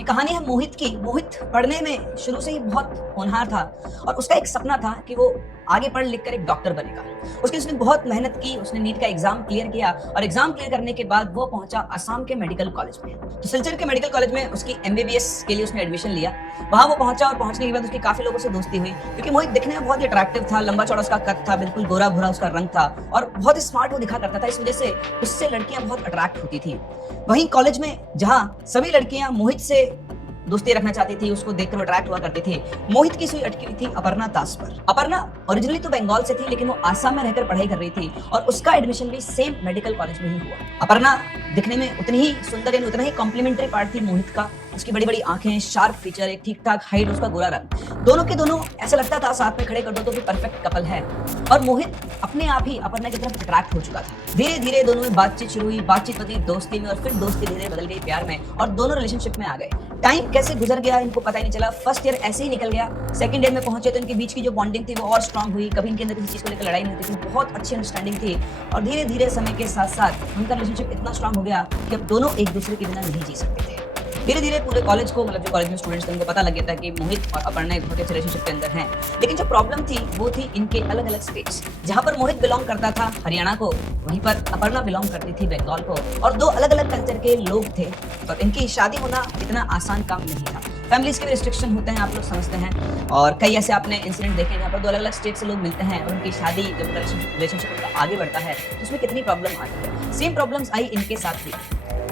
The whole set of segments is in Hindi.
ये कहानी है मोहित की। मोहित पढ़ने में शुरू से ही बहुत होनहार था और उसका एक सपना था कि वो आगे पढ़ लिख कर एक डॉक्टर बनेगा। उसने बहुत मेहनत की, उसने नीट का एग्जाम क्लियर किया और एग्जाम क्लियर करने के बाद वो पहुंचा असम के मेडिकल कॉलेज में। तो सिलचर के मेडिकल कॉलेज में उसकी एमबीबीएस के लिए उसने एडमिशन लिया। वहां वो पहुंचा और पहुंचने के बाद उसकी काफी लोगों से दोस्ती हुई, क्योंकि मोहित दिखने में बहुत ही अट्रैक्टिव था, लंबा चौड़ा उसका कद था, बिल्कुल गोरा भूरा उसका रंग था और बहुत ही स्मार्ट वो दिखा करता था। इस वजह से उससे लड़कियां बहुत अट्रैक्ट होती थी। वहीं कॉलेज में जहां सभी लड़कियां मोहित से दोस्ती रखना चाहती थी, उसको देखकर अट्रैक्ट हुआ करती थी, मोहित की सुई अटकी हुई थी अपर्णा दास पर। अपर्णा ओरिजिनली तो बंगाल से थी, लेकिन वो आसाम में रहकर पढ़ाई कर रही थी और उसका एडमिशन भी सेम मेडिकल कॉलेज में ही हुआ। अपर्णा दिखने में उतनी ही सुंदर यानी उतना ही कॉम्प्लीमेंट्री पार्ट थी मोहित का। उसकी बड़ी बड़ी आंखें, शार्प फीचर, एक ठीक ठाक हाइट, उसका गोरा रंग, दोनों के दोनों ऐसा लगता था साथ में खड़े कर दो तो भी परफेक्ट कपल है। और मोहित अपने आप ही अपर्णा की तरफ अट्रैक्ट हो चुका था। धीरे धीरे दोनों में बातचीत शुरू हुई, बातचीत बदली दोस्ती में और फिर दोस्ती धीरे बदल गई प्यार में और दोनों रिलेशनशिप में आ गए। टाइम कैसे गुजर गया इनको पता ही नहीं चला। फर्स्ट ईयर ऐसे ही निकल गया। सेकंड ईयर में पहुंचे तो इनके बीच की जो बॉन्डिंग थी वो और स्ट्रांग हुई। कभी इनके अंदर किसी चीज को लेकर लड़ाई नहीं होती थी, बहुत अच्छी अंडरस्टैंडिंग थी और धीरे धीरे समय के साथ साथ उनका रिलेशनशिप इतना स्ट्रांग हो गया कि अब दोनों एक दूसरे के बिना नहीं जी सकते थे। धीरे धीरे पूरे कॉलेज को, मतलब जो कॉलेज में स्टूडेंट्स थे उनको पता लग गया था कि मोहित और अपर्णा एक बहुत अच्छे रिलेशनशिप के अंदर हैं। लेकिन जो प्रॉब्लम थी वो थी इनके अलग अलग स्टेट्स। जहां पर मोहित बिलोंग करता था हरियाणा को, वहीं पर अपर्णा बिलोंग करती थी बंगाल को और दो अलग अलग कल्चर के लोग थे और इनकी शादी होना इतना आसान काम नहीं था। फैमिलीज के भी रिस्ट्रिक्शन होते हैं, आप लोग समझते हैं, और कई ऐसे आपने इंसिडेंट देखे जहाँ पर दो अलग अलग स्टेट से लोग मिलते हैं और उनकी शादी, जब रिलेशनशिप उनका आगे बढ़ता है तो उसमें कितनी प्रॉब्लम आती है। सेम प्रॉब्लम्स आई इनके साथ भी।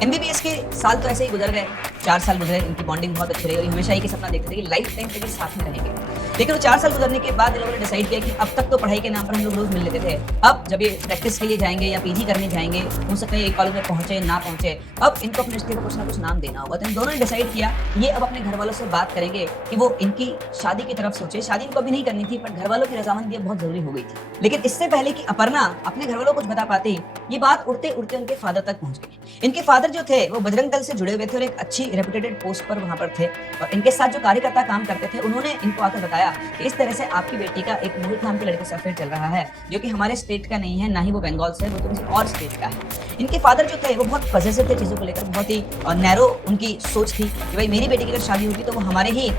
एमबीबीएस के साल तो ऐसे ही गुजर गए, 4 साल गुजरे, इनकी बॉन्डिंग बहुत अच्छी रही और हमेशा एक ही सपना देखते थे कि लाइफ टाइम तक साथ में रहेंगे। लेकिन वो 4 साल गुजरने के बाद इन लोगों ने डिसाइड किया कि अब तक तो पढ़ाई के नाम पर हम लोग रोज मिल लेते थे, अब जब ये प्रैक्टिस के लिए जाएंगे या पीजी करने जाएंगे, हो सकता है एक कॉलेज में पहुंचे ना पहुंचे, अब इनको अपने रिश्ते को कुछ ना कुछ नाम देना होगा। तो इन दोनों ने डिसाइड किया ये अब अपने घर वालों से बात करेंगे कि वो इनकी शादी की तरफ सोचे। शादी इनको अभी नहीं करनी थी, पर घर वालों की रजामंदी बहुत जरूरी हो गई थी। लेकिन इससे पहले कि अपर्णा अपने घर वालों को कुछ बता पाती, ये बात उड़ते उड़ते उनके फादर तक पहुंच गई। इनके फादर जो थे वो बजरंग दल से जुड़े हुए थे और एक अच्छी रेपुटेटेड पोस्ट पर वहां पर थे और इनके साथ जो कार्यकर्ता काम करते थे उन्होंने इनको आकर बताया कि इस तरह से आपकी बेटी का एक मोहित नाम के लड़के से अफेयर चल रहा है, जो कि हमारे स्टेट का नहीं है, ना ही वो बंगाल से, वो तो किसी और स्टेट का है। इनके फादर जो थे वो बहुत पॉजिटिव थे चीजों को लेकर, बहुत ही नैरो उनकी सोच थी कि भाई मेरी बेटी की अगर शादी होगी तो वो हमारे ही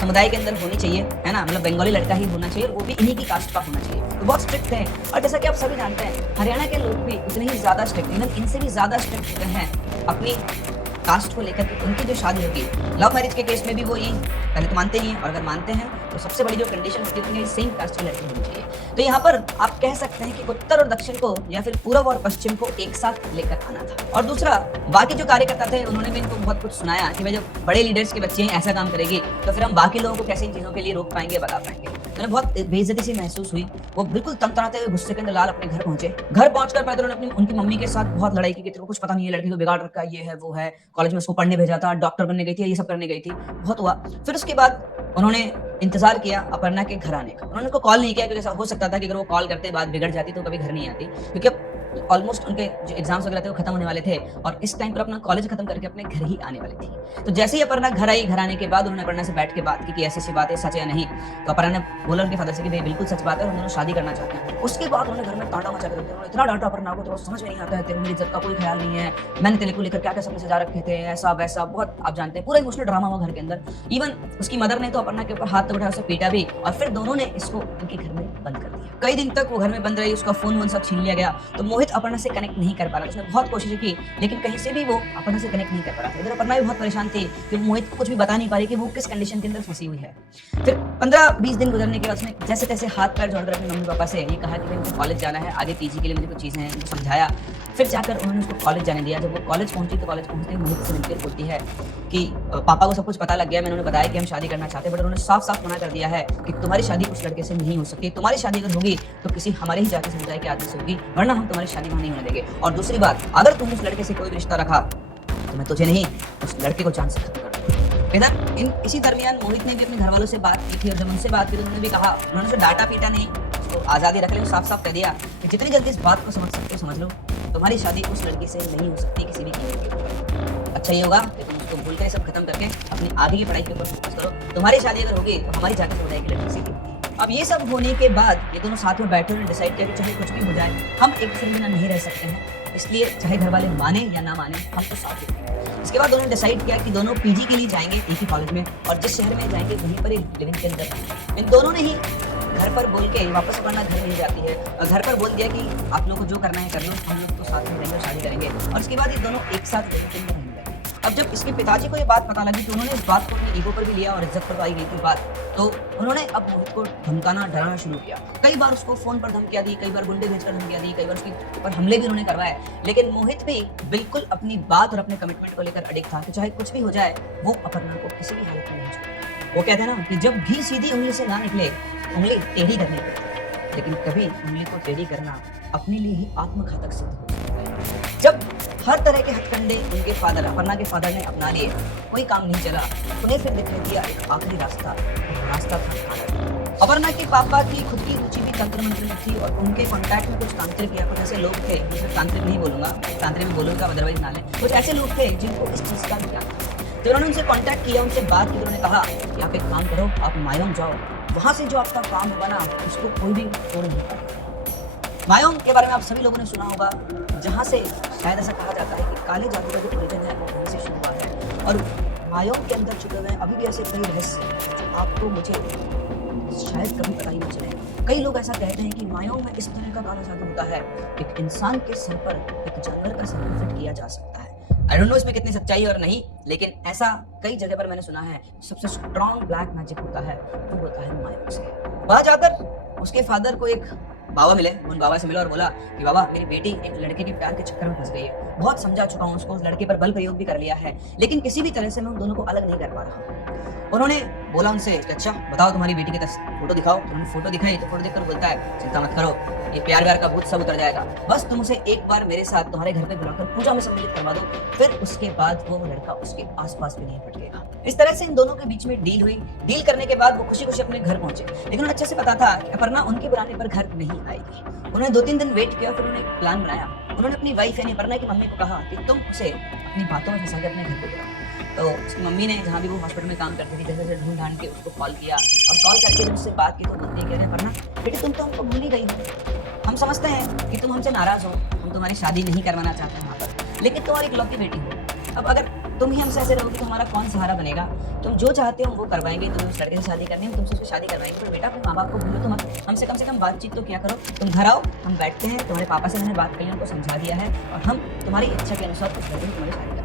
समुदाय के अंदर होनी चाहिए, है ना, मतलब बंगाली लड़का ही होना चाहिए और वो भी इन्हीं की कास्ट का होना चाहिए। तो बहुत स्ट्रिक्ट थे और जैसा कि आप सभी जानते हैं हरियाणा के लोग भी उतने ही ज्यादा स्ट्रिक्ट, इवन इनसे भी ज्यादा स्ट्रिक्ट होते हैं अपनी कास्ट को लेकर के। उनकी जो शादी होगी, लव मैरिज के केस में भी वो ये पहले तो मानते ही हैं और अगर मानते हैं तो सबसे बड़ी जो कंडीशन होती है उनकी सेम कास्ट की लड़की होनी चाहिए। तो यहाँ पर आप कह सकते हैं कि उत्तर और दक्षिण को या फिर पूर्व और पश्चिम को एक साथ लेकर आना था। और दूसरा, बाकी जो कार्यकर्ता थे उन्होंने भी इनको बहुत कुछ सुनाया कि भाई जब बड़े लीडर्स के बच्चे ऐसा काम करेगी तो फिर हम बाकी लोगों को कैसे इन चीजों के लिए रोक पाएंगे, बता पाएंगे। उन्हें बहुत बेइज्जती सी महसूस हुई। वो बिल्कुल तड़तड़ाते हुए गुस्से के अंदर लाल अपने घर पहुंचे। घर पहुंचकर पहले उन्होंने उनकी मम्मी के साथ बहुत लड़ाई की, तेरे को कुछ पता नहीं है, लड़की को बिगाड़ रखा है, ये है वो है, कॉलेज में उसको पढ़ने भेजा था, डॉक्टर बनने गई थी, ये सब करने गई थी, बहुत हुआ। फिर उसके बाद उन्होंने इंतजार किया अपर्णा के घर आने का। उन्होंने उनको कॉल नहीं किया क्योंकि ऐसा हो सकता था कि अगर वो कॉल करते बात बिगड़ जाती तो कभी घर नहीं आती, क्योंकि अब ऑलमोस्ट उनके जो एग्जाम्स वगैरह थे वो खत्म होने वाले थे और इस टाइम पर अपना कॉलेज खत्म करके अपने घर ही आने वाली थी। तो जैसे ही अपर्णा घर आई, घर आने के बाद उन्होंने अपर्णा से बैठ के बात की कि ऐसी सी बात है, सच है या नहीं। तो अपर्णा ने बोला उनके फादर से कि भाई बिल्कुल सच बात है और हम दोनों शादी करना चाहते हैं। उसके बाद उन्होंने घर में तांडा मचा कर रखा। इतना डांटा अपर्णा को तो समझ में नहीं आता है, तेरी मेरी इज्जत का कोई ख्याल नहीं है, मैंने तेरे को लेकर क्या क्या सपने सजा रखे थे, ऐसा वैसा, बहुत आप जानते हैं पूरा इमोशनल ड्रामा हुआ घर के अंदर। इवन उसकी मदर ने तो अपर्णा के ऊपर हाथ तो उठाया, उसे पीटा भी और फिर दोनों ने इसको उनके घर में बंद कर दिया। कई दिन तक वो घर में बंद रही, उसका फोन वोन सब छीन लिया गया। तो मोहित अपर्णा से कनेक्ट नहीं कर पा रहा। उसने बहुत कोशिश की लेकिन कहीं से भी वो अपर्णा से कनेक्ट नहीं कर पा रहा था। इधर अपर्णा भी बहुत परेशान थी कि मोहित को कुछ भी बता नहीं पा रही कि वो किस कंडीशन के अंदर फंसी हुई है। फिर 15-20 दिन गुजरने के बाद उसने जैसे तैसे हाथ पैर जोड़कर अपने मम्मी पापा से ये कहा कि मुझे कॉलेज जाना है, आगे पीजी के लिए मुझे कुछ चीजें हैं, उनको समझाया। फिर जाकर उन्होंने उसको कॉलेज जाने दिया। जब वो कॉलेज पहुंची तो कॉलेज पहुंचते ही मोहित से मिलकर बोलती है कि पापा को सब कुछ पता लग गया, मैंने उन्हें बताया कि हम शादी करना चाहते हैं, बट उन्होंने साफ साफ मना कर दिया है कि तुम्हारी शादी उस लड़के से नहीं हो सकती, तुम्हारी शादी अगर होगी तो किसी हमारे ही जाति समुदाय के आदमी से होगी, वरना हम तुम्हारी शादी वहां नहीं होने देंगे। और दूसरी बात, अगर तुम उस लड़के से कोई भी रिश्ता रखा तो मैं तुझे नहीं, उस लड़के को जान से खत्म कर दूंगा। इधर इसी दरमियान मोहित ने भी अपने घर वालों से बात की थी और जब उनसे बात की तो उन्होंने भी कहा, उन्होंने उसे डांटा पीटा नहीं, उसको आज़ादी रख ले, साफ साफ कह दिया कि जितनी जल्दी इस बात को समझ सकते हो समझ लो, तुम्हारी शादी उस लड़की से नहीं हो सकती किसी भी कीमत पे। अच्छा ये होगा कि तुम उसको भूल कर सब खत्म करके अपनी आगे की पढ़ाई के ऊपर फोकस करो। तुम्हारी शादी अगर होगी तो हमारी जाति समुदाय की लड़की से होगी। अब ये सब होने के बाद ये दोनों साथ में बैठे और डिसाइड किया कि चाहे कुछ भी हो जाए हम एक दूसरे के बिना नहीं रह सकते हैं, इसलिए चाहे घर वाले माने या ना माने हम तो साथ देते हैं। इसके बाद उन्होंने डिसाइड किया कि दोनों पीजी के लिए जाएंगे एक ही कॉलेज में, और जिस शहर में जाएंगे वहीं पर एक लिविंग के अंदर इन दोनों ने ही घर पर बोल के, वापस अपना घर नहीं जाती है, और घर पर बोल दिया कि आप लोगों को जो करना है कर लो, हम लोग तो साथ में रहेंगे, शादी करेंगे। और इसके बाद ये दोनों एक साथ लिविंग के अंदर रहने लगे। अब जब इसके पिताजी को ये बात पता लगी तो उन्होंने इस बात को अपने ईगो पर भी लिया और इज्जत पर तो आई गई थी बात, तो उन्होंने अब मोहित को धमकाना डराना शुरू किया। कई बार उसको फोन पर धमकियां दी, कई बार गुंडे भेजकर धमकियां दी, कई बार उसके ऊपर हमले भी उन्होंने करवाए। लेकिन मोहित भी बिल्कुल अपनी बात और अपने कमिटमेंट को लेकर अडिग था कि चाहे कुछ भी हो जाए वो अपर्णा को किसी भी हालत में नहीं छोड़ेगा। वो कहते हैं ना कि जब घी सीधी उंगली से ना निकले, उंगली टेढ़ी करनी पड़ती है, लेकिन कभी उंगली को टेढ़ी करना अपने लिए ही आत्मघातक सिद्ध हो सकता है। जब हर तरह के हथकंडे उनके फादर, अपर्णा के फादर ने अपना लिए, कोई काम नहीं चला, उन्हें फिर दिखाई दिया एक आखिरी रास्ता था खाना। अपर्णा के पापा की खुद की रुचि भी तंत्र मंत्र में थी और उनके कॉन्टैक्ट में कुछ तांत्रिक या कुछ ऐसे लोग थे, तांत्रिक नहीं बोलूंगा, तांत्रिक में बोलूंगा अदरवाइज ना लें, कुछ ऐसे लोग थे जिनको इस चीज का ज्ञान था। जब उन्होंने उनसे कॉन्टैक्ट किया, उनसे बात की, उन्होंने कहा कि आप एक काम करो, आप मायोंग जाओ, वहां से जो आपका काम होगा ना उसको कोई भी तोड़ नहीं पाएगा। मायोंग के बारे में आप सभी लोगों ने सुना होगा, जहाँ से शायद ऐसा कहा जाता है कि काले जादू का जो ओरिजिन है वो वहीं से शुरू हुआ है, और मायोंग के अंदर छुपे हुए अभी भी ऐसे कई रहस्य जो आपको मुझे शायद कभी पता ही नहीं चलेगा। कई लोग ऐसा कहते हैं कि मायोंग में इस तरह का काला जादू होता है, एक इंसान के सर पर एक जानवर का सर फिट किया जा सकता है। आई डोंट नो इसमें कितनी सच्चाई और नहीं, लेकिन ऐसा कई जगह पर मैंने सुना है। सबसे स्ट्रॉन्ग ब्लैक मैजिक होता है वो होता है मायोंग से। वहां जाकर उसके फादर को एक बाबा मिले, उन बाबा से मिला और बोला कि बाबा मेरी बेटी एक लड़के के प्यार के चक्कर में फंस गई है, बहुत समझा चुका हूँ उसको, उस लड़के पर बल प्रयोग भी कर लिया है, लेकिन किसी भी तरह से मैं उन दोनों को अलग नहीं कर पा रहा हूँ। उन्होंने बोला उनसे कि अच्छा बताओ तुम्हारी बेटी की फोटो दिखाओ। तो उन्होंने फोटो दिखाई तो फोटो देखकर बोलता है चिंता मत करो, ये प्यार व्यार का भूत सब उतर जाएगा, बस तुम उसे एक बार मेरे साथ तुम्हारे घर पे बुलाकर पूजा में सम्मिलित करवा दो, फिर उसके बाद वो लड़का उसके आसपास भी नहीं भटकेगा। इस तरह से इन दोनों के बीच में डील हुई। डील करने के बाद वो खुशी खुशी अपने घर पहुंचे, लेकिन उन्हें अच्छे से पता था कि अपर्णा उनके बुलाने पर घर नहीं आएगी। उन्होंने 2-3 दिन वेट किया, फिर उन्होंने एक प्लान बनाया। उन्होंने अपनी वाइफ यानी अपर्णा की मम्मी को कहा कि तुम उसे अपनी बातों में फंसा के अपने घर पे बुलाओ। तो उसकी मम्मी ने, जहाँ भी वो हॉस्पिटल में काम करती थी, जैसे जैसे ढूंढ ढांड के उसको कॉल किया, और कॉल करके जब उससे बात की तो बोलती है, कह रहे अपर्णा बेटी तुम तो हमको भूल ही गई हो, हम समझते हैं कि तुम हमसे नाराज हो, हम तुम्हारी शादी नहीं करवाना चाहते हैं वहाँ पर, लेकिन तुम्हारी इकलौती बेटी हो, अब अगर तुम ही हमसे ऐसे रहोगे तो हमारा कौन सहारा बनेगा, तुम जो चाहते हो वो करवाएंगे, तुम्हें उस लड़के से शादी करनी है, तुमसे उसकी शादी करवाएंगे, पर बेटा अपने माँ बाप को भूलो तो मत, हमसे कम से कम बातचीत तो क्या करो, तुम घर आओ, हम बैठते हैं, तुम्हारे पापा से मैंने बात करी, उनको समझा दिया है, और हम तुम्हारी इच्छा के अनुसार उस लड़के से तुम्हारी शादी करेंगे।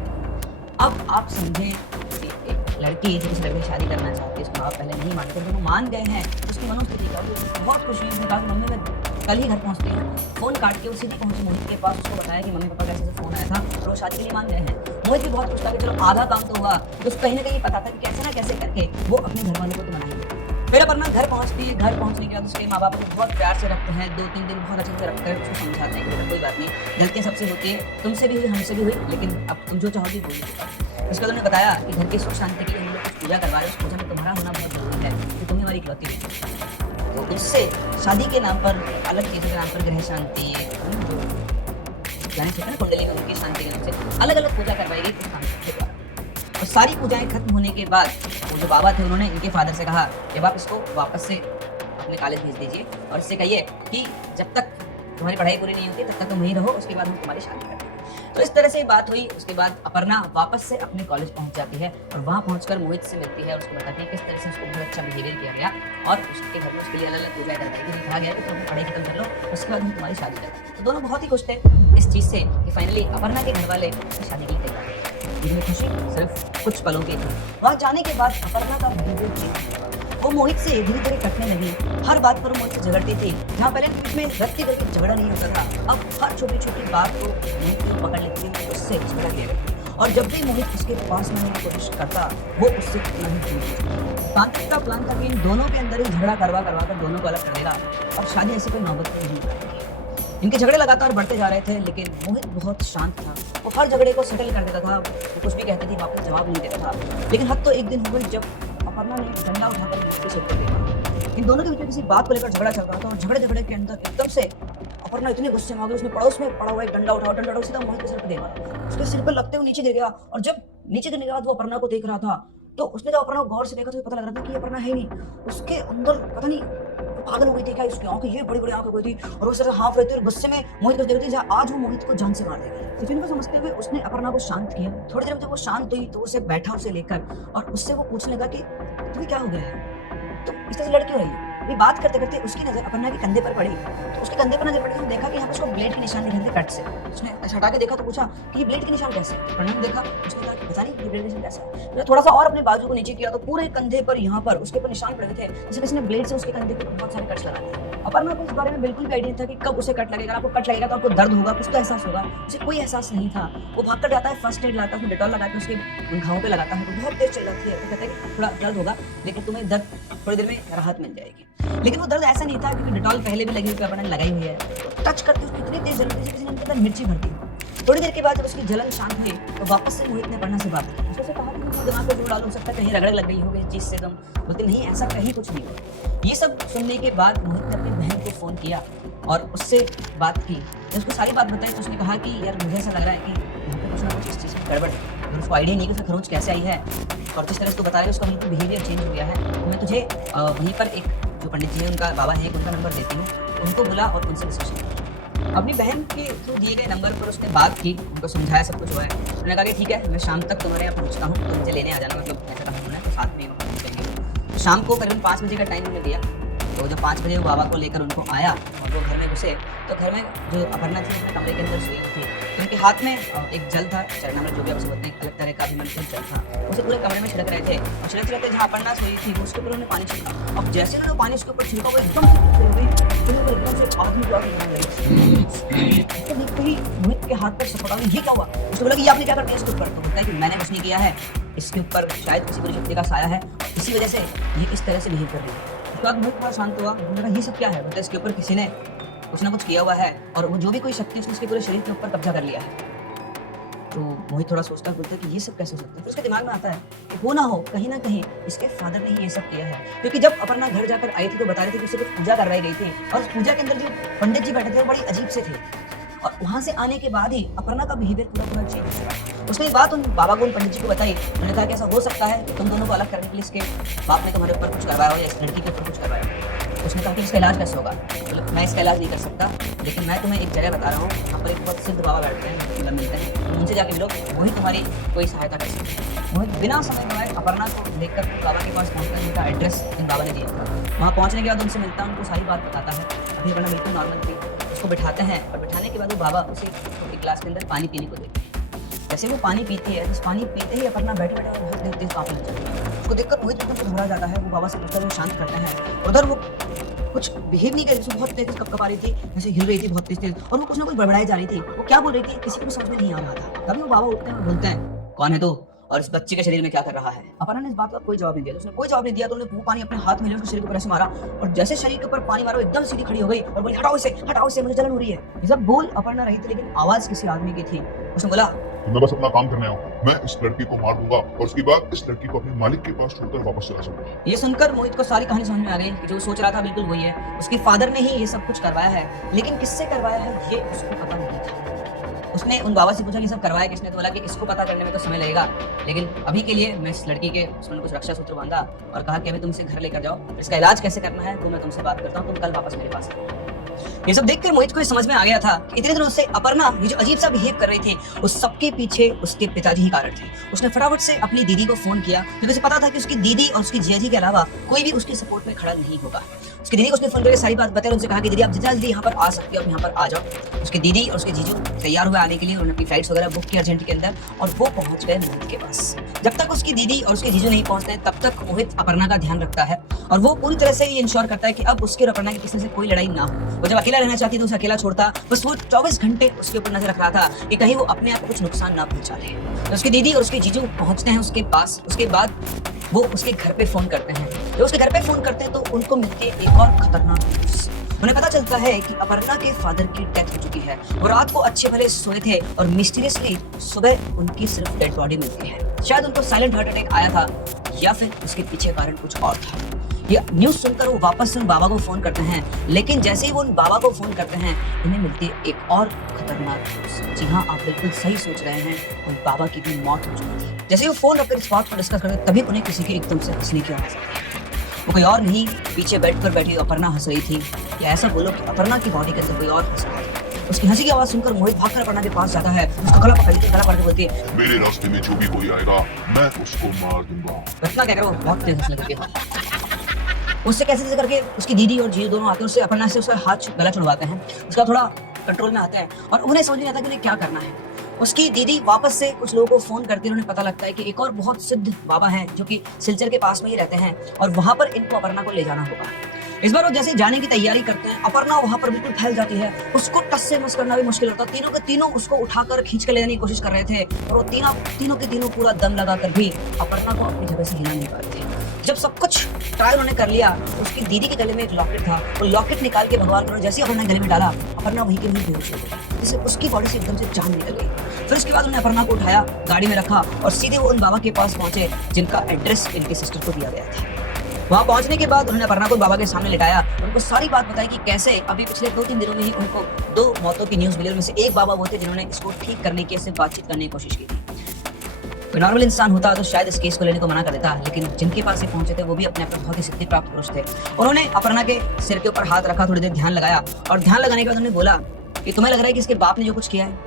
अब आप समझे कि एक लड़की जिस लड़के से शादी करना चाहती है, उसको आप पहले नहीं मानते, दोनों मान गए हैं, उसकी मनोस्थिति का बहुत खुशी हुई। उसने कहा कि मम्मी मैं कल ही घर पहुंचती हूँ। फोन काट के उसी दिन पहुंची मोहित के पास, उसको बताया कि मम्मी पापा का ऐसे फोन आया था और वो शादी के लिए मान गए हैं। मोहित भी बहुत खुश था कि चलो आधा काम तो हुआ, तो उसको कहीं ना कहीं पता था कि कैसे ना कैसे करके वो अपने घर वालों को तो मनाएंगे। फिर अपर्णा घर पहुंचती है, घर पहुंचने के बाद उसके माँ बाप को बहुत प्यार से रखते हैं, 2-3 दिन बहुत अच्छे से रखकर उसको समझाते हैं कि बेटा कोई बात नहीं, गलतियाँ सबसे होती है, तुमसे भी हुई हमसे भी हुई, लेकिन अब तुम जो चाहोगी वो होगा। उसके बाद उन्होंने बताया कि घर की सुख शांति के लिए हम लोग कुछ पूजा करवा रहे हैं, उस पूजा में तुम्हारा होना बहुत जरूरी है कि तुम्हें हमारी इकलौती बेटी, तो उससे शादी के नाम पर, अलग चीज़ों के नाम पर, ग्रह शांति, कुंडली में उनकी शांति के नाम से अलग अलग पूजा करवाई गई उस तांत्रिक के द्वारा। और सारी पूजाएं खत्म होने के बाद वो जो बाबा थे उन्होंने इनके फादर से कहा कि आप इसको वापस से अपने कॉलेज भेज दीजिए और इससे कहिए कि जब तक तुम्हारी पढ़ाई पूरी नहीं होती तब तक तुम वहीं रहो, उसके बाद हम तुम्हारी शादी करेंगे। तो इस तरह से बात हुई। उसके बाद अपर्णा वापस से अपने कॉलेज पहुंच जाती है और वहां पहुंचकर मोहित से मिलती है और उसको बताती है किस तरह से उसको बहुत अच्छा बिहेवियर किया गया और उसके घर में उसके लिए अलग अलग पूजा करवाई गई, कहा गया कि तुम पढ़ाई खत्म कर लो, उसके बाद हम तुम्हारी शादी करेंगे। तो दोनों बहुत ही खुश थे इस चीज़ से कि फाइनली अपर्णा के घर वाले शादी के लिए तैयार थे। जिसमें खुशी सिर्फ कुछ पलों की थी। वहाँ जाने के बाद अपर्णा का बिहेवियर चेंज हुआ। वो मोहित से धीरे धीरे कटने लगी। हर बात पर वो मोहित से झगड़ती थी। जहाँ पहले बीच में रत्ती भर झगड़ा नहीं होता था, अब हर छोटी छोटी बात को मोहित को पकड़ लेती थी, उससे झगड़ा किया करती। और जब भी मोहित उसके पास में आने की कोशिश करता, वो उससे कितना ही दूर होता। तांत्रिक का प्लान था कि इन दोनों के अंदर ही झगड़ा करवा कर दोनों को अलग कर देगा और शादी ऐसी कोई नौबत नहीं आएगी। इनके झगड़े लगातार बढ़ते जा रहे थे, लेकिन मोहित बहुत शांत था। वो हर झगड़े को सेटल कर देता था, वो कुछ भी कहती थी वापस जवाब नहीं देता था। लेकिन हद तो एक दिन हो गई जब अपर्णा ने डंडा उठाकर मोहित के सिर पर देखा। इन दोनों के बीच में किसी बात को लेकर झगड़ा चल रहा था और झगड़े के अंदर एकदम से अपर्णा इतनी गुस्से में आ गई, उसने पड़ोस में पड़ा हुआ एक डंडा उठाया, सीधा मोहित के सिर पर दे मारा। उसके सिर पर लगते हुए नीचे गिर गया और जब नीचे गिरने के बाद वो अपर्णा को देख रहा था तो उसने जब अपर्णा को गौर से देखा तो पता लग रहा था कि ये अपर्णा है ही नहीं। उसके अंदर पता नहीं वो पागल हो गई थी क्या, उसकी आंखें ये बड़ी-बड़ी आंखें हो गई थी और उस तरह हाफ रहती और गुस्से में मोहित को देख रही थी जहाँ आज वो मोहित को जान से मार देगी। सचिन को समझते हुए उसने अपर्णा को शांत किया। थोड़ी देर में जब वो शांत हुई तो उसे बैठा उसे लेकर और उससे वो पूछने लगा कि तुम्हें क्या हो गया है? तुम इस तरह से लड़ क्यों रही हो? ये बात करते-करते उसकी नज़र अपर्णा के कंधे पर पड़ी। तो उसके कंधे पर नज़र पड़ी तो देखा कि यहाँ पे उसको ब्लेड के निशान दिख रहे थे कट से। उसने ऐसे हटा के देखा तो पूछा कि ये ब्लेड के निशान कैसे? अपर्णा ने देखा, उसने कहा कि पता नहीं ये ब्लेड के निशान कैसे है? उसने थोड़ा-सा और अपने बाजू को नीचे किया तो पूरे कंधे पर यहाँ पर उसके ऊपर निशान पड़े हुए थे। जैसे किसी ने ब्लेड से उसके कंधे पे बहुत सारे कट्स लगा दिए। अपर्णा को इस बारे में बिल्कुल भी आइडिया नहीं था कि कब उसे कट लगेगा। आपको कट लगेगा तो आपको दर्द होगा, कुछ तो एहसास होगा। उसे कोई एहसास नहीं था। वो भागकर जाता है, फर्स्ट एड लाता है, उसमें डेटॉल लगा के उसके उन घावों पे लगाता है तो बहुत तेज चिल्लाती है। तो कहता है कि थोड़ा दर्द होगा लेकिन तुम्हें दर्द थोड़ी देर में राहत मिल जाएगी। लेकिन वो दर्द ऐसा नहीं था क्योंकि डेटॉल पहले भी लगी हुई अपर्णा ने लगाई हुई है। टच करके उसको इतनी तेज जलन जैसे किसी ने उनके अंदर मिर्ची भर दी। थोड़ी देर के बाद जब उसकी जलन शांत हुई तो वापस से मोहित ने अपर्णा से बात की। उसने कहा कि तुम दिमाग पे जोर डालो, हो सकता है कहीं रगड़ लग गई होगी इस चीज़ से तुम। बोलते नहीं ऐसा कहीं कुछ नहीं हुआ। ये सब सुनने के बाद मोहित ने अपनी बहन को फ़ोन किया और उससे बात की। जब उसको सारी बात बताई तो उसने कहा कि यार मुझे ऐसा लग रहा है कि यहाँ पे कुछ ना कुछ इस चीज़ में गड़बड़ है। और उसको आइडिया नहीं कि उसका खरोंच कैसे आई है और जिस तरह से तू बता रहा है उसका बिल्कुल बिहेवियर चेंज हो गया है। तो मैं तुझे वहीं पर एक जो पंडित जी हैं उनका बाबा है उनका नंबर देती हूँ, उनको बुला और उनसे डिस्कशन कर। अपनी बहन के थ्रू दिए गए नंबर पर उसने बात की, उनको समझाया सब कुछ हुआ है। उन्होंने कहा कि ठीक है मैं शाम तक तुम्हारे यहाँ पहुँचता हूँ, तो मुझे लेने आ जाना, मतलब ऐसा कहा उन्होंने तो साथ में ही पहुँच जाएंगे। शाम को करीबन 5 बजे का टाइम उन्होंने दिया। तो जब 5 बजे वो बाबा को लेकर उनको आया और वो घर में घुसे तो घर में जो अपर्णा थी अपने कमरे के अंदर सोई थी। तो उनके हाथ में एक जल था, चरणामृत जो भी आप उसे बोलते हैं, अलग तरह का अभिमंत्रण जल था। उसे पूरे कमरे में छिड़क रहे थे और छिड़कते जहाँ अपर्णा सोई थी उसके ऊपर उन्होंने पानी छिड़का। अब जैसे उन्होंने पानी उसके ऊपर छिड़का वो एकदम हो गई, एकदम से आदमी को आगे बनाने लगी। तो देखते ही मोहित के हाथ पर सपटा गई, ये क्या हुआ? उसने बोला कि ये आपने क्या कर दिया इसके ऊपर? तो बोलता है कि मैंने कुछ नहीं किया है, इसके ऊपर शायद किसी बुरी शक्ति का साया है इसी वजह से ये इस तरह से बिहेव कर रही है। उसके बाद मोहित थोड़ा शांत हुआ, उन्होंने कहा ये सब क्या है? बोलता है इसके ऊपर किसी ने कुछ ना कुछ किया हुआ है और वो जो भी कोई शक्ति उसने इसके पूरे शरीर के ऊपर कब्जा कर लिया है। तो मोहित थोड़ा सोचता है, बोलता है कि ये सब कैसे हो सकता है? फिर उसके दिमाग में आता है कि हो ना हो कहीं ना कहीं इसके फादर ने ही ये सब किया है, क्योंकि जब अपर्णा घर जाकर आई थी तो बता रही थी कि उसे कुछ पूजा करवाई गई थी और उस पूजा के अंदर जो पंडित जी बैठे थे वो बड़ी अजीब से थे और वहाँ से आने के बाद ही अपर्णा का बिहेवियर पूरा चेंज हुआ। उसने ये बात उन बाबा को, उन पंडित जी को बताई। उन्होंने कहा कि ऐसा हो सकता है तुम दोनों को अलग करने के लिए इसके बाप ने तुम्हारे ऊपर कुछ करवाया हो या इस लड़की के ऊपर कुछ करवाया हो। उसने कहा कि इसका इलाज कैसे होगा? मतलब मैं इसका इलाज नहीं कर सकता लेकिन मैं तुम्हें एक जगह बता रहा हूँ, यहाँ पर एक बहुत सिद्ध बाबा बैठते हैं, मतलब मिलते हैं, उनसे जाके मिलो, वही तुम्हारी कोई सहायता कर सकते हैं। मोहित बिना समय गवाए अपर्णा को देखकर बाबा के पास पहुँचकर उनका एड्रेस इन बाबा ने दिया था। वहाँ पहुँचने के बाद उनसे मिलता है, उनको सारी बात बताता है। अभी अपर्णा बिल्कुल नॉर्मल थी। उसको बिठाते हैं और बिठाने के बाद वो बाबा उसे एक गिलास के अंदर पानी पीने को देते हैं। जैसे वो पानी पीती है, उस पानी पीते ही अपर्णा बैठे-बैठे बहुत तेज-तेज काँपने लग जाती है। उसको देखकर मोहित एकदम घबरा जाता है। वो बाबा से पूछता है, वो शांत करते हैं। उधर वो कुछ बिहेव नहीं कर रही थी, बहुत तेज कँप-कँपा रही थी, जैसे हिल रही थी बहुत तेज-तेज और वो कुछ ना कुछ बड़बड़ाई जा रही थी। वो क्या बोल रही थी किसी को भी समझ में नहीं आ रहा था। तभी वो बाबा उठते हैं और बोलते हैं, कौन है तू और इस बच्चे के शरीर में क्या कर रहा है? अपर्णा ने इस बात का कोई जवाब नहीं दिया। उसने कोई जवाब नहीं दिया तो उन्होंने वो पानी अपने हाथ में लिया, उसके शरीर के ऊपर ऐसे मारा और जैसे शरीर के ऊपर पानी मारा वो एकदम सीधी खड़ी हो गई और बोली हटाओ इसे, मुझे जलन हो रही है। ये सब बोल अपर्णा रही थी लेकिन आवाज किसी आदमी की थी। उसने बोला, मैं बस अपना काम करने आया हूँ। मैं इस लड़की को मार दूंगा और उसके बाद इस लड़की को अपने मालिक के पास छोड़कर वापस चला जाऊंगा। ये सुनकर मोहित को सारी कहानी समझ में आ गई कि जो सोच रहा था बिल्कुल वही है। उसके फादर ने ही ये सब कुछ करवाया है, लेकिन किससे करवाया है ये उसको पता नहीं था। उसने उन बाबा से पूछा कि सब करवाया किसने? तो बोला कि इसको पता करने में तो समय लगेगा, लेकिन अभी के लिए मैं इस लड़की के उसने कुछ रक्षा सूत्र बांधा और कहा कि अभी तुम इसे घर लेकर जाओ, इसका इलाज कैसे करना है तो मैं तुमसे बात करता हूँ, तुम कल वापस मेरे पास आओ। ये सब देखकर मोहित को समझ में आ गया था कि इतने दिनों से अपर्णा ये जो अजीब सा बिहेव कर रही थी उस सबके पीछे उसके पिताजी ही कारण थे। उसने फटाफट से अपनी दीदी को फोन किया क्योंकि उसे पता था कि उसकी दीदी और उसकी जिया जी के अलावा कोई भी उसके सपोर्ट में खड़ा नहीं होगा। उसकी दीदी को उसने फोन करके सारी बात बताई और उनसे कहा कि दीदी आप जितना जल्दी यहाँ पर आ सकते हो आप यहाँ पर आ जाओ। उसकी दीदी और उसके जीजू तैयार हुए आने के लिए, उन्होंने अपनी फ्लाइट्स वगैरह बुक की अर्जेंट के अंदर और वो पहुंच गए मोहित के पास। जब तक उसकी दीदी और उसके जीजू नहीं पहुंचते तब तक मोहित अपर्णा का ध्यान रखता है और वो पूरी तरह से ये इंश्योर करता है कि अब उसके और अपर्णा की किसी से कोई लड़ाई ना हो। वो जब अकेला रहना चाहती तो उसे अकेला छोड़ता, बस वो 24 घंटे उसके ऊपर नजर रख रहा था कि कहीं वो अपने आप को कुछ नुकसान ना पहुंचा ले। तो उसकी दीदी और उसके जीजू पहुंचते हैं उसके पास। उसके बाद वो उसके घर पे फोन करते हैं। जब उसके घर पे फोन करते हैं तो उनको मिलती है एक और खतरनाक न्यूज़। उन्हें पता चलता है कि अपर्णा के फादर की डेथ हो चुकी है। वो रात को अच्छे भले सोए थे और मिस्टीरियसली सुबह उनकी सिर्फ डेड बॉडी मिलती है। शायद उनको साइलेंट हार्ट अटैक आया था या फिर उसके पीछे कारण कुछ और था। ये न्यूज़ सुनकर वो वापस से उन बाबा को फ़ोन करते हैं, लेकिन जैसे ही वो उन बाबा को फ़ोन करते हैं, इन्हें मिलती है एक और खतरनाक न्यूज़। जी हाँ, आप बिल्कुल सही सोच रहे हैं, उन बाबा की भी मौत हो चुकी थी। जैसे ही वो फ़ोन रखकर इस बात को डिस्कस करते हैं, तभी उन्हें किसी की एकदम से हँसने की आवाज़ आती है। वो कोई और नहीं, पीछे बेड पर बैठी अपर्णा हँस रही थी, या ऐसा बोलो कि अपर्णा की बॉडी के अंदर कोई और हँस रहा था। उसकी हँसी की आवाज़ सुनकर मोहित भागकर अपर्णा के पास जाता है, उसका गला पकड़ लेती है, गला पकड़ के बोलती है, मेरे रास्ते में जो भी कोई आएगा मैं उसको मार दूंगा। रत्ना कहकर वो बहुत तेज हँसने लगती है। उससे कैसे करके उसकी दीदी और जीजू दोनों आते हैं, उससे अपर्णा से उसका हाथ गला छुड़वाते हैं, उसका थोड़ा कंट्रोल में आता है और उन्हें समझ नहीं आता कि उन्हें क्या करना है। उसकी दीदी वापस से कुछ लोगों को फोन करती है, उन्हें पता लगता है कि एक और बहुत सिद्ध बाबा हैं जो कि सिलचर के पास में ही रहते हैं और वहां पर इनको अपर्णा को ले जाना होगा। इस बार वो जैसे ही जाने की तैयारी करते हैं, अपर्णा वहां पर बिल्कुल फैल जाती है, उसको टस से मस करना भी मुश्किल होता है। तीनों के तीनों उसको उठाकर खींच कर ले जाने की कोशिश कर रहे थे और वो तीनों के तीनों पूरा दम लगाकर भी अपर्णा को अपनी जगह से हिला नहीं पाते थे। जब सब कुछ ट्राई उन्होंने कर लिया, उसकी दीदी के गले में एक लॉकेट था, वो लॉकेट निकाल के भगवान ने जैसे ही अपर्णा के गले में डाला, अपर्णा वहीं के वहीं बेहोश हो गई, जिससे उसकी बॉडी से एकदम से जान निकल गई। फिर उसके बाद उन्होंने अपर्णा को उठाया, गाड़ी में रखा और सीधे वो उन बाबा के पास पहुंचे जिनका एड्रेस इनके सिस्टर को दिया गया था। वहां पहुंचने के बाद उन्होंने अपर्णा को बाबा के सामने लिटाया, उनको सारी बात बताई कि कैसे अभी पिछले 2-3 दिनों में ही उनको 2 मौतों की न्यूज़ मिली, उनमें से एक बाबा वो थे जिन्होंने इसको ठीक करने की, इससे बातचीत करने की कोशिश की थी। कोई नॉर्मल इंसान होता तो शायद इस केस को लेने को मना कर देता, लेकिन जिनके पास ये पहुंचे थे वो भी अपने आप में बहुत ही सिद्धि प्राप्त पुरुष थे। उन्होंने अपर्णा के सिर के ऊपर हाथ रखा, थोड़ी देर ध्यान लगाया और ध्यान लगाने के बाद उन्होंने बोला कि तुम्हें लग रहा है कि इसके बाप ने जो कुछ किया है,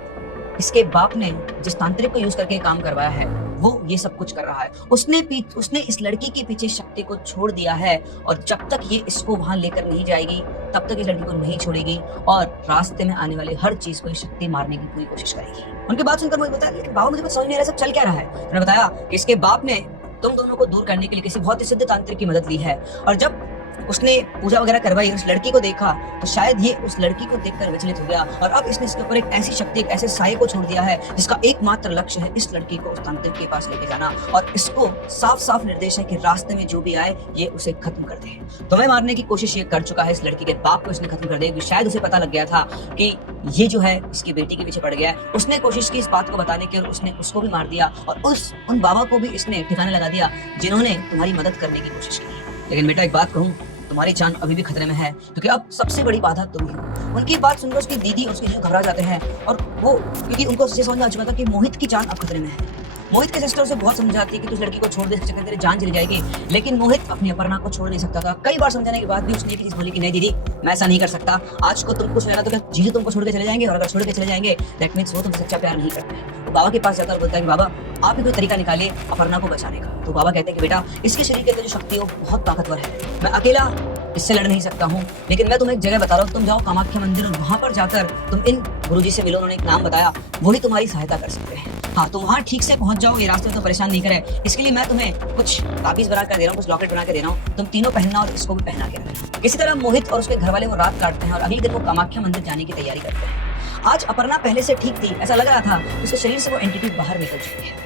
इसके बाप ने जिस तांत्रिक को यूज करके काम करवाया है वो ये सब कुछ कर रहा है। उसने इस लड़की के पीछे शक्ति को छोड़ दिया है और जब तक ये इसको वहां लेकर नहीं जाएगी तब तक इस लड़की को नहीं छोड़ेगी और रास्ते में आने वाली हर चीज को ये शक्ति मारने की पूरी कोशिश करेगी। उनकी बात सुनकर मुझे बताया, लेकिन बाबा मुझे कुछ समझ नहीं आ रहा सब चल क्या रहा है। उन्होंने बताया कि इसके बाप ने तुम दोनों को दूर करने के लिए किसी बहुत ही सिद्ध तांत्रिक की मदद ली है और जब उसने पूजा वगैरह करवाई, उस लड़की को देखा तो शायद ये उस लड़की को देखकर विचलित हो गया और अब इसने इसके ऊपर एक ऐसी शक्ति, एक ऐसे साये को छोड़ दिया है जिसका एकमात्र लक्ष्य है इस लड़की को उस तांत्रिक के पास लेके जाना और इसको साफ साफ निर्देश है कि रास्ते में जो भी आए ये उसे खत्म कर दे। तुम्हें मारने की कोशिश ये कर चुका है, इस लड़की के बाप को इसने खत्म कर दिया। शायद उसे पता लग गया था कि ये जो है इसकी बेटी के पीछे पड़ गया है। उसने कोशिश की इस बात को बताने की और उसने उसको भी मार दिया और उन बाबा को भी इसने ठिकाने लगा दिया जिन्होंने तुम्हारी मदद करने की कोशिश की। लेकिन बेटा एक बात कहूँ, तुम्हारी जान अभी भी खतरे में है क्योंकि अब सबसे बड़ी बाधा तुम ही हो। उनकी बात सुनकर उसकी दीदी और उसके जीजू घबरा जाते हैं और वो क्योंकि उनको समझ में आ चुका था कि मोहित की जान अब खतरे में है। मोहित के सिस्टर उसे बहुत समझाती है कि तू उस लड़की को छोड़ दे, इस चक्कर तेरी जान चली जाएगी, लेकिन मोहित अपनी अपर्णा को छोड़ नहीं सकता था। कई बार समझाने के बाद भी उसने एक चीज बोली कि नहीं दीदी, मैं ऐसा नहीं कर सकता। आज को तुम कुछ लेना तो क्या जीजू तुमको छोड़ के चले जाएंगे और अगर छोड़ के चले जाएंगे दैट मीन्स वो तुम सच्चा प्यार नहीं करते हैं। तो बाबा के पास जाता और बोलता है कि बाबा आप ही कोई तरीका निकालिए अपर्णा को बचाने का। तो बाबा कहते हैं कि बेटा इसके शरीर के अंदर जो शक्ति है वो बहुत ताकतवर है, मैं अकेला इससे लड़ नहीं सकता हूँ, लेकिन मैं तुम्हें एक जगह बता रहा हूँ, तुम जाओ कामाख्या मंदिर और वहां पर जाकर तुम इन गुरुजी से मिलो, उन्होंने एक नाम बताया, वही तुम्हारी सहायता कर सकते हैं। हाँ, तुम वहाँ ठीक से पहुंच जाओ, ये रास्ते में तो परेशान नहीं करे। इसके लिए मैं तुम्हें कुछ ताबीज बना कर दे रहा हूँ, कुछ लॉकेट बना के दे रहा हूँ, तुम तीनों पहनना और इसको भी पहना के रखना। किसी तरह मोहित और उसके घर वाले वो रात काटते हैं और अगले दिन वो कामाख्या मंदिर जाने की तैयारी करते हैं। आज अपर्णा पहले से ठीक थी, ऐसा लग रहा था उसके शरीर से वो एंटिटी बाहर निकल चुकी है।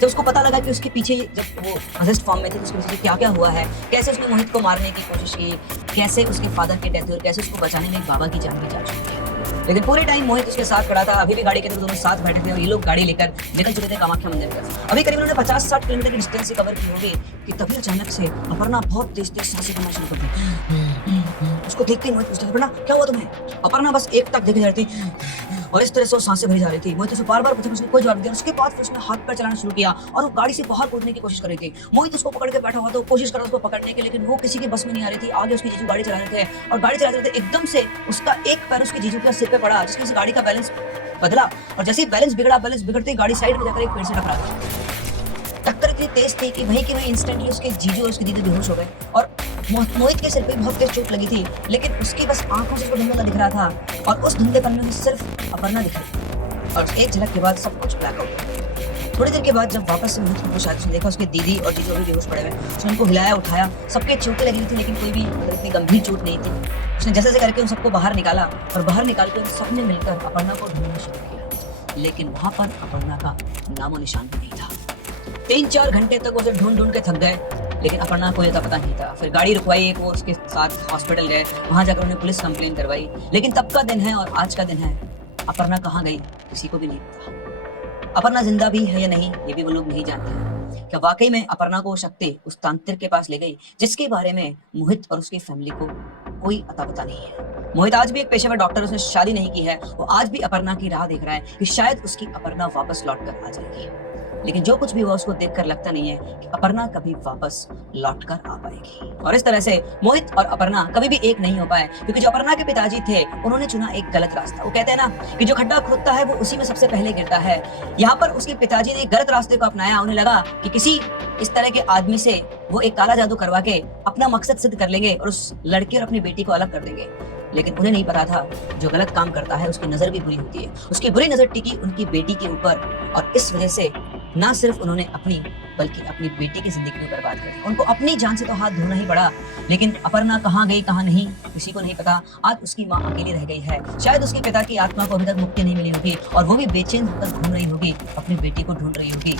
जब उसको पता लगा कि उसके पीछे जब वो असिस्ट फॉर्म में थी तो उसके पीछे क्या क्या हुआ है, कैसे उसने मोहित को मारने की कोशिश की, कैसे उसके फादर की डेथ हुई और कैसे उसको बचाने में एक बाबा की जान भी जा चुकी है। लेकिन पूरे टाइम मोहित उसके साथ खड़ा था, अभी भी गाड़ी के अंदर दोनों साथ बैठे थे और ये लोग गाड़ी लेकर निकल चुके थे कामाख्या मंदिर पर। अभी करीब उन्होंने 50-60 किलोमीटर की डिस्टेंस कवर की होगी कि तभी अचानक से अपर्णा बहुत तेज तेज सांसें करना शुरू कर दी। उसको देख के मोहित पूछता, अपर्णा क्या हुआ तुम्हें? अपर्णा बस एक तक देखे जा रही थी और इस तरह से वो सांसें भरी जा रही थी। मोहित उसे बार बार पूछा, उसने कोई जवाब दिया। उसके बाद फिर उसने हाथ पैर चलाना शुरू किया और वो गाड़ी से बाहर कूदने की कोशिश कर रही थी। मोहित उसको पकड़ के बैठा हुआ था, कोशिश कर रहा था उसको पकड़ने की, लेकिन वो किसी की बस में नहीं आ रही थी। आगे उसके जीजू गाड़ी चला रहे थे और गाड़ी चला रहे थे, एकदम से उसका एक पैर उसके जीजू के सिर पे पड़ा, जिसकी गाड़ी का बैलेंस बदला और जैसे ही बैलेंस बिगड़ते ही गाड़ी साइड में जाकर एक पेड़ से टकरा गई। टक्कर इतनी तेज थी कि वहीं के वहीं इंस्टेंटली उसके जीजू और उसकी दीदी बेहोश हो गए और मोहित के सिर पे बहुत तेज चोट लगी थी, लेकिन उसकी बस आंखों से उसको धुंधला दिख रहा था और उस धुंधलेपन में सिर्फ अपर्णा दिख रही और एक झलक के बाद सब कुछ ब्लैकआउट हो गया। थोड़ी देर के बाद जब वापस से मोहित को शायद उसने देखा उसके दीदी और जीजू भी बेहोश पड़े हुए, उसने उनको हिलाया उठाया, सबके चोटें लगी हुई थी लेकिन कोई भी इतनी गंभीर चोट नहीं थी। उसने जैसे जैसे करके उन सबको बाहर निकाला और बाहर निकाल के उन सबने मिलकर अपर्णा को ढूंढना शुरू किया, लेकिन वहां पर अपर्णा का नामो निशान भी नहीं था। 3-4 घंटे तक वो उसे ढूंढ के थक गए, लेकिन अपर्णा को ये पता नहीं था। फिर गाड़ी रुकवाई, एक वो उसके साथ हॉस्पिटल गए, वहां जाकर उन्हें पुलिस कंप्लेन करवाई, लेकिन तब का दिन है और आज का दिन है, अपर्णा कहाँ गई किसी को भी नहीं पता। अपर्णा जिंदा भी है या नहीं ये भी वो लोग नहीं जानते। क्या वाकई में अपर्णा को वो शक्ति उस तांत्रिक के पास ले गई जिसके बारे में मोहित और उसकी फैमिली को कोई अता पता नहीं है। मोहित आज भी एक पेशेवर डॉक्टर, उसने शादी नहीं की है, वो आज भी अपर्णा की राह देख रहा है कि शायद उसकी अपर्णा वापस लौट कर आ जाएगी। लेकिन जो कुछ भी हुआ उसको देखकर लगता नहीं है कि अपर्णा कभी वापस लौट कर आ पाएगी। और इस तरह से मोहित और अपर्णा कभी भी एक नहीं हो पाए, क्योंकि जो अपर्णा के पिताजी थे उन्होंने चुना एक गलत रास्ता। वो कहते हैं ना कि जो खड्डा खोदता है वो उसी में सबसे पहले गिरता है। यहाँ पर उसके पिताजी ने एक गलत रास्ते को अपनाया। उन्हें लगा कि किसी इस तरह के आदमी से वो एक काला जादू करवा के अपना मकसद सिद्ध कर लेंगे और उस लड़के और अपनी बेटी को अलग कर देंगे। लेकिन उन्हें नहीं पता था जो गलत काम करता है उसकी नजर भी बुरी होती है। उसकी बुरी नजर टिकी उनकी बेटी के ऊपर, और इस वजह से ना सिर्फ उन्होंने अपनी बल्कि अपनी बेटी की जिंदगी को बर्बाद कर दिया। उनको अपनी जान से तो हाथ धोना ही पड़ा। लेकिन अपर्णा कहाँ गई कहाँ नहीं किसी को नहीं पता। आज उसकी माँ अकेली रह गई है। शायद उसके पिता की आत्मा को अभी तक मुक्ति नहीं मिली होगी और वो भी बेचैन होकर घूम रही होगी, अपनी बेटी को ढूंढ रही होगी।